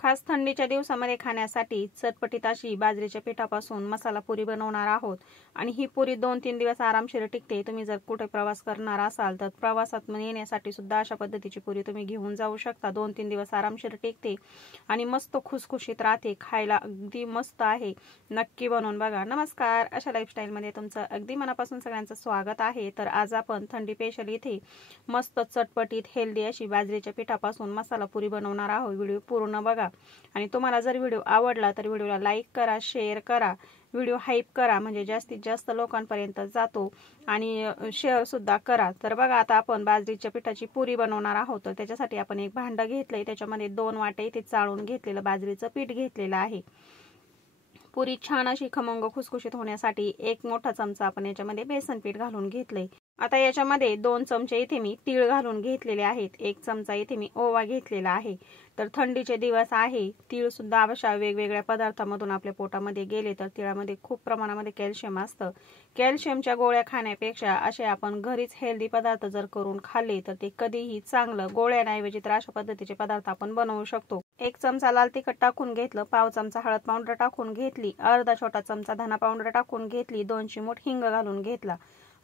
खास थंडीच्या दिवसामध्ये खाण्यासाठी चटपटीत अशी बाजरीच्या पिठापासून मसाला पुरी बनवणार आहोत आणि ही पुरी 2-3 दिवस आरामशीर टिकते। तुम्ही जर कुठे प्रवास करणार असाल तर प्रवासात येण्यासाठी सुद्धा अशा पद्धतीची पुरी तुम्ही घेऊन जाऊ शकता। 2-3 दिवस आरामशीर टिकते आणि मस्त खुसखुशीत राहते, खायला अगदी मस्त आहे। नक्की बनवून बघा। नमस्कार, अशा लाईफस्टाईल मध्ये तुमचं अगदी मनापासून सगळ्यांचं स्वागत आहे। तर आज आपण थंडी स्पेशल इथे मस्त चटपटीत हेल्दी अशी बाजरीच्या पिठापासून मसाला पुरी बनवणार आहोत। व्हिडिओ पूर्ण बघा आणि तुम्हाला जर व्हिडिओ आवडला तर व्हिडिओला लाईक करा, शेअर करा, व्हिडिओ हाईप करा म्हणजे जास्तीत जास्त लोकांपर्यंत जातो आणि शेअर सुद्धा करा। तर बघा, आता आपण बाजरीच्या पिठाची पुरी बनवणार आहोत। तर त्याच्यासाठी आपण एक भांड घेतलंय, त्याच्यामध्ये 2 वाटे इथे चाळून घेतलेलं बाजरीचं पीठ घेतलेलं आहे। पुरी छान अशी खमंग खुसखुशीत होण्यासाठी 1 मोठा चमचा आपण याच्यामध्ये बेसन पीठ घालून घेतलंय। आता याच्यामध्ये 2 चमचे इथे मी तीळ घालून घेतलेले आहेत, 1 चमचा इथे मी ओवा घेतलेला आहे। तर थंडीचे दिवस आहे, तीळ सुद्धा अशा वेगवेगळ्या पदार्थांमधून आपल्या पोटामध्ये गेले तर तिळामध्ये खूप प्रमाणामध्ये कॅल्शियम असतं। कॅल्शियमच्या गोळ्या खाण्यापेक्षा असे आपण घरीच हेल्दी पदार्थ जर करून खाल्ले तर ते कधीही चांगलं। गोळ्यांऐवजी तर अशा पद्धतीचे पदार्थ आपण बनवू शकतो। 1 चमचा लाल तिखट टाकून घेतलं, पाव चमचा हळद पावडर टाकून घेतली, अर्धा छोटा चमचा धना पावडर टाकून घेतली, 2 चिमूट हिंग घालून घेतला।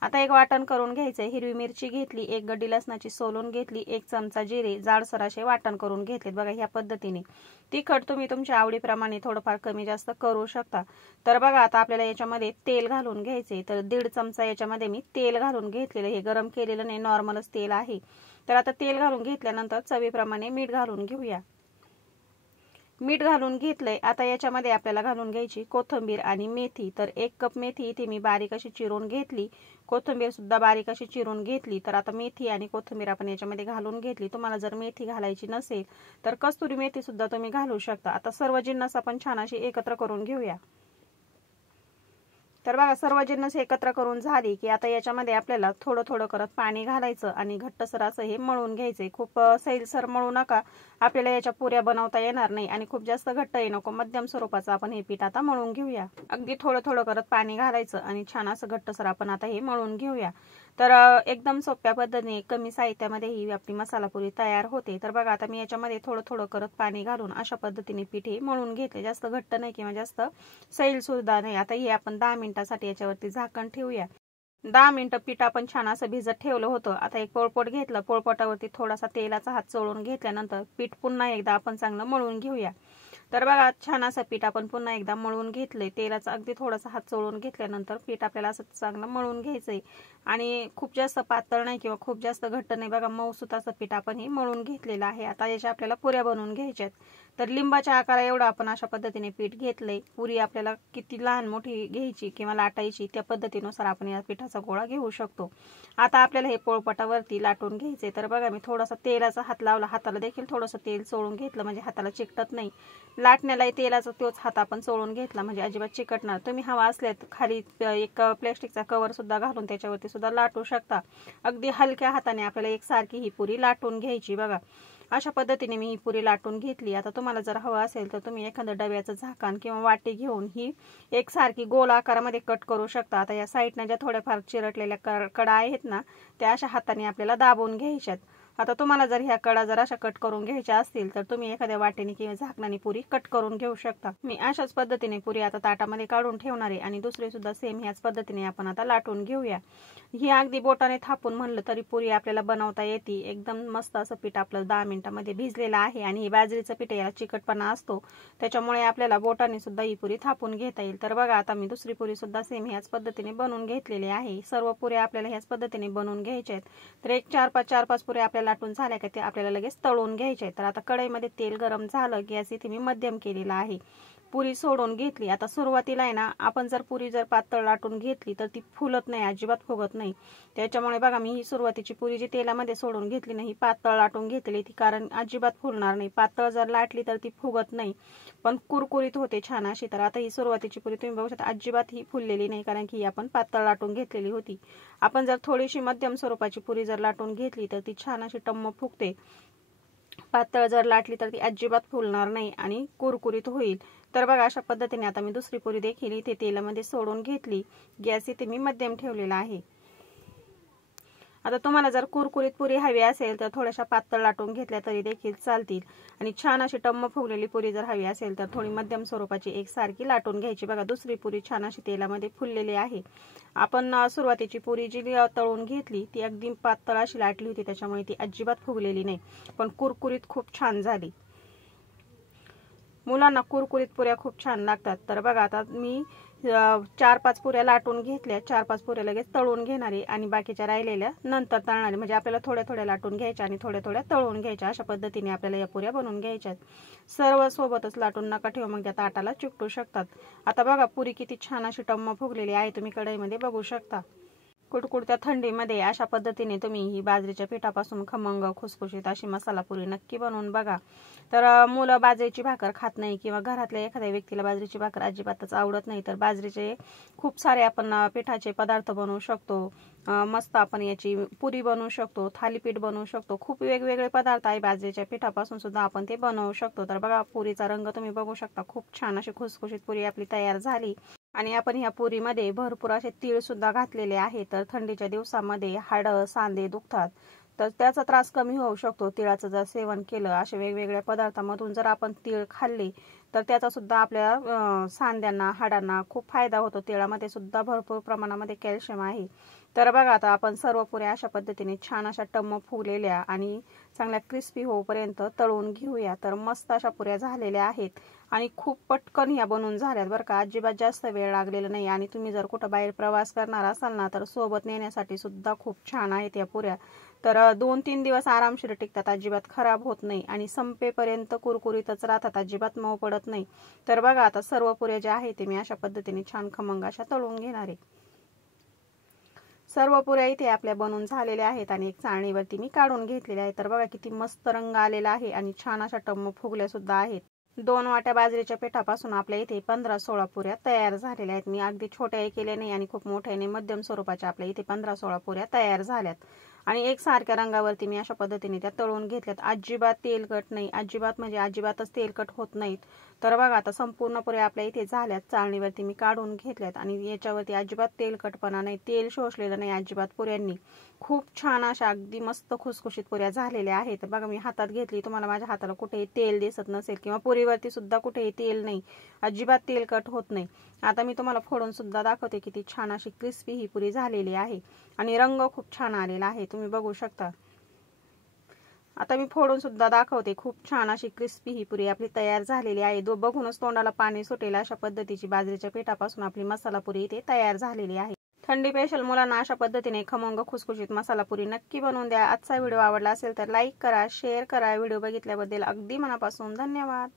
आता एक वाटण करून घ्यायचंय। हिरवी मिरची घेतली, 1 गड्डी लसणाची सोलून घेतली, 1 चमचा जिरे जाडसर असे वाटण करून घेतलेत। बघा, ह्या पद्धतीने तिखट तुम्ही तुमच्या आवडीप्रमाणे थोडंफार कमी जास्त करू शकता। तर बघा, आता आपल्याला याच्यामध्ये तेल घालून घ्यायचे। तर 1.5 चमचा याच्यामध्ये मी तेल घालून घेतलेलं, हे गरम केलेलं नाही, नॉर्मलच तेल आहे। तर आता तेल घालून घेतल्यानंतर चवीप्रमाणे मीठ घालून घेऊया। मीठ घालून घेतलंय। आता याच्यामध्ये आपल्याला घालून घ्यायची कोथिंबीर आणि मेथी। तर 1 कप मेथी इथे मी बारीक अशी चिरून घेतली, कोथिंबीर सुद्धा बारीक अशी चिरून घेतली। तर आता मेथी आणि कोथिंबीर आपण याच्यामध्ये घालून घेतली। तुम्हाला जर मेथी घालायची नसेल तर कस्तुरी मेथी सुद्धा तुम्ही घालू शकता। आता सर्व जिन्नस आपण छान अशी एकत्र करून घेऊया। तर बघा, सर्व जिन्नस एकत्र करून झाली की आता याच्यामध्ये आपल्याला थोडं थोडं करत पाणी घालायचं आणि घट्टसर असं हे मळून घ्यायचंय। खूप सैलसर मळू नका, आपल्याला याच्या पुऱ्या बनवता येणार नाही आणि खूप जास्त घट्टही नको, मध्यम स्वरूपाचं आपण हे पीठ आता मळून घेऊया। अगदी थोडं थोडं करत पाणी घालायचं आणि छान असं घट्टसर आपण आता हे मळून घेऊया। तर एकदम सोप्या पद्धतीने कमी साहित्यामध्ये ही आपली मसाला पुरी तयार होते। तर बघा, आता मी याच्यामध्ये थोडं थोडं करत पाणी घालून अशा पद्धतीने पीठ हे मळून घेतले, जास्त घट्ट नाही किंवा जास्त सैल सुद्धा नाही। आता हे आपण 10 मिनिटांसाठी याच्यावरती झाकण ठेवूया। 10 मिनिटं पीठ आपण छान असं भिजत ठेवलं होतं। आता एक पोळपाट घेतलं, पोळपाटावरती थोडासा तेलाचा हात चोळून घेतल्यानंतर पीठ पुन्हा एकदा आपण चांगलं मळून घेऊया। तर बघा, छान असं पीठ आपण पुन्हा एकदा मळून घेतलंय। तेलाचा अगदी थोडासा हात चोळून घेतल्यानंतर पीठ आपल्याला असं चांगलं मळून घ्यायचंय आणि खूप जास्त पातळ नाही किंवा खूप जास्त घट्ट नाही। बघा, मऊसूत असं पीठ आपण हे मळून घेतलेलं आहे। आता याच्या आपल्याला पुऱ्या बनवून घ्यायच्यात। तर लिंबाच्या आकारा एवढं आपण अशा पद्धतीने पीठ घेतलंय। पुरी आपल्याला किती लहान मोठी घ्यायची किंवा लाटायची त्या पद्धतीनुसार आपण या पिठाचा गोळा घेऊ शकतो। आता आपल्याला हे पोळपाटावरती लाटून घ्यायचे। तर बघा, मी थोडासा तेलाचा हात लावला, हाताला देखील थोडंसं तेल चोळून घेतलं म्हणजे हाताला चिकटत नाही। लाटण्यालाही तेलाचा तोच हात आपण चोळून घेतला म्हणजे अजिबात चिकटणार। तुम्ही हवा असल्यास खाली एक प्लास्टिकचा कवर सुद्धा घालून त्याच्यावरती सुद्धा लाटू शकता। अगदी हलक्या हाताने आपल्याला एकसारखी ही पुरी लाटून घ्यायची। बघा, अशा पद्धतीने मी ही पुरी लाटून घेतली। आता तुम्हाला जर हवं असेल तर तुम्ही एखादं डब्याचं झाकण किंवा वाटी घेऊन ही एकसारखी गोल आकारामध्ये कट करू शकता। आता या साईडने ज्या थोड्याफार चिरटलेल्या कडा आहेत ना, त्या अशा हाताने आपल्याला दाबून घ्यायच्यात। आता तुम्हाला जर ह्या कडा जर अशा कट करून घ्यायच्या असतील तर तुम्ही एखाद्या वाटेने किंवा झाकणाने पुरी कट करून घेऊ शकता। मी अशाच पद्धतीने पुरी आता ताटामध्ये काढून ठेवणार आहे आणि दुसरी सुद्धा सेम ह्याच पद्धतीने आपण आता लाटून घेऊया। ही अगदी बोटाने थापून म्हणलं तरी पुरी आपल्याला बनवता येते। एकदम मस्त असं पीठ आपलं 10 मिनिटांमध्ये भिजलेलं आहे आणि हे बाजरीचं पीठ याला चिकटपणा असतो, त्याच्यामुळे आपल्याला बोटाने सुद्धा ही पुरी थापून घेता येईल। तर बघा, आता मी दुसरी पुरी सुद्धा सेम ह्याच पद्धतीने बनवून घेतलेली आहे। सर्व पुऱ्या आपल्याला ह्याच पद्धतीने बनवून घ्यायच्या आहेत। तर एक 4-5 पुऱ्या आपल्याला लाटून झाल्या का ते आपल्याला लगेच तळून घ्यायचे। तर आता कढईमध्ये तेल गरम झालं, गॅस इथे मी मध्यम केलेला आहे, पुरी सोडून घेतली। आता सुरुवातीला आहे ना, आपण जर पुरी जर पातळ लाटून घेतली तर ती फुलत नाही, अजिबात फुगत नाही। त्याच्यामुळे बघा, मी ही सुरुवातीची पुरी जी तेलामध्ये सोडून घेतली नाही, पातळ लाटून घेतली ती, कारण अजिबात फुलणार नाही। पातळ जर लाटली तर ती फुगत नाही पण कुरकुरीत होते छान अशी। तर आता ही सुरुवातीची पुरी तुम्ही बघू शकता, अजिबात ही फुललेली नाही, कारण की आपण पातळ लाटून घेतलेली होती। आपण जर थोडीशी मध्यम स्वरूपाची पुरी जर लाटून घेतली तर ती छान अशी टम्म फुगते। पातळ जर लाटली तर ती अजिबात फुलणार नाही आणि कुरकुरीत होईल। तर बघा, अशा पद्धतीने आता मी दुसरी पुरी देखील इथे तेलामध्ये सोडून घेतली। गॅस इथे मी मध्यम ठेवलेला आहे। आता तुम्हाला जर कुरकुरीत पुरी हवी असेल तर थोड्याशा पातळ लाटून घेतल्या तरी देखील चालतील आणि छान अशी टम्म फुगलेली पुरी जर हवी असेल तर थोडी मध्यम स्वरूपाची एकसारखी लाटून घ्यायची। बघा दुसरी पुरी छान अशी तेलामध्ये फुललेली आहे। आपण सुरुवातीची पुरी जी तळून घेतली ती अगदी पातळ अशी लाटली होती, त्याच्यामुळे ती अजिबात फुगलेली नाही, पण कुरकुरीत खूप छान झाली। मुलांना कुरकुरीत पुऱ्या खूप छान लागतात। तर बघा आता मी 4-5 पुऱ्या लाटून घेतल्या, 4-5 पुऱ्या लगेच तळून घेणारे आणि बाकीच्या राहिलेल्या नंतर तळणारे, म्हणजे आपल्याला थोड्या थोड्या लाटून घ्यायच्या आणि थोड्या थोड्या तळून घ्यायच्या। अशा पद्धतीने आपल्याला या पुऱ्या बनवून घ्यायच्या। सर्व सोबतच लाटून नका ठेवू, मग त्या ताटाला चिकटू शकतात। आता बघा पुरी किती छान अशी टम्म फुगलेली आहे, तुम्ही कढईमध्ये बघू शकता। कुडकुडत्या थंडीमध्ये अशा पद्धतीने तुम्ही ही बाजरीच्या पिठापासून खमंग खुसखुशीत अशी मसाला पुरी नक्की बनवून बघा। तर मुलं बाजरीची भाकर खात नाही किंवा घरातल्या एखाद्या व्यक्तीला बाजरीची भाकर अजिबातच आवडत नाही, तर बाजरीचे खूप सारे आपण पिठाचे पदार्थ बनवू शकतो। मस्त आपण याची पुरी बनवू शकतो, थालीपीठ बनवू शकतो, खूप वेगवेगळे पदार्थ आहे बाजरीच्या पिठापासून सुद्धा आपण ते बनवू शकतो। तर बघा पुरीचा रंग तुम्ही बघू शकता, खूप छान अशी खुसखुशीत पुरी आपली तयार झाली आणि आपण ह्या पुरीमध्ये भरपूर असे तीळ सुद्धा घातलेले आहे। तर थंडीच्या दिवसामध्ये हाडं सांधे दुखतात तर त्याचा त्रास कमी होऊ शकतो तिळाचं जर सेवन केलं। अशा वेगवेगळ्या पदार्थांमधून जर आपण तीळ खाल्ले तर त्याचा सुद्धा आपल्या सांध्यांना हाडांना खूप फायदा होतो। तिळामध्ये सुद्धा भरपूर प्रमाणामध्ये कॅल्शियम आहे। तर बघा आता आपण सर्व पुऱ्या अशा पद्धतीने छान अशा टम्म फुगलेल्या आणि चांगल्या क्रिस्पी होईपर्यंत तळून घेऊया। तर मस्त अशा पुऱ्या झालेल्या आहेत आणि खूप पटकन ह्या बनवून झाल्यात बरं का, अजिबात जास्त वेळ लागलेला नाही। आणि तुम्ही जर कुठं बाहेर प्रवास करणार असाल ना तर सोबत नेण्यासाठी सुद्धा खूप छान आहेत या पुऱ्या। तर 2-3 दिवस आरामशीर टिकतात, अजिबात खराब होत नाही आणि संपेपर्यंत कुरकुरीतच राहतात, अजिबात मऊ पडत नाही। तर बघा आता सर्व पुऱ्या ज्या आहेत ते मी अशा पद्धतीने छान खमंग अशा तळून घेणार आहे। सर्व पुऱ्या इथे आपल्या बनवून झालेल्या आहेत आणि एक चाळणीवरती मी काढून घेतलेल्या आहे। तर बघा किती मस्त रंग आलेला आहे आणि छान अशा टम्म फुगल्या सुद्धा आहेत। 2 वाट्या बाजरीच्या पिठापासून आपल्या इथे 15-16 पुऱ्या तयार झालेल्या आहेत। मी अगदी छोट्याही केल्या नाही आणि खूप मोठ्याने मध्यम स्वरूपाच्या आपल्या इथे 15-16 पुऱ्या तयार झाल्यात आणि एकसारख्या रंगावरती मी अशा पद्धतीने त्या तळून घेतल्यात। अजिबात तेलकट नाही, अजिबात म्हणजे अजिबातच तेलकट होत नाहीत। तर बघा आता संपूर्ण पुऱ्या आपल्या इथे झाल्यात, चाळणीवरती मी काढून घेतल्यात आणि याच्यावरती अजिबात तेलकटपणा नाही, तेल शोषलेलं नाही अजिबात पुऱ्यांनी। खूप छान अशा अगदी मस्त खुसखुशीत पुऱ्या झालेल्या आहेत। बघा मी हातात घेतली, तुम्हाला माझ्या हाताला कुठेही तेल दिसत नसेल किंवा पुरीवरती सुद्धा कुठेही तेल नाही, अजिबात तेलकट होत नाही। आता मी तुम्हाला फोडून सुद्धा दाखवते किती छान अशी क्रिस्पी ही पुरी झालेली आहे आणि रंग खूप छान आलेला आहे, तुम्ही बघू शकता। आता मी फोडून सुद्धा दाखवते, खूप छान अशी क्रिस्पी ही पुरी आपली तयार झालेली आहे। बघूनच तोंडाला पाणी सुटेल अशा पद्धतीची बाजरीच्या पिठापासून आपली मसाला पुरी इथे तयार झालेली आहे। थंडी स्पेशल मुलांना अशा पद्धतीने खमंग खुसखुशीत मसाला पुरी नक्की बनवून द्या। आजचा व्हिडिओ आवडला असेल तर लाईक करा, शेअर करा। व्हिडिओ बघितल्याबद्दल अगदी मनापासून धन्यवाद।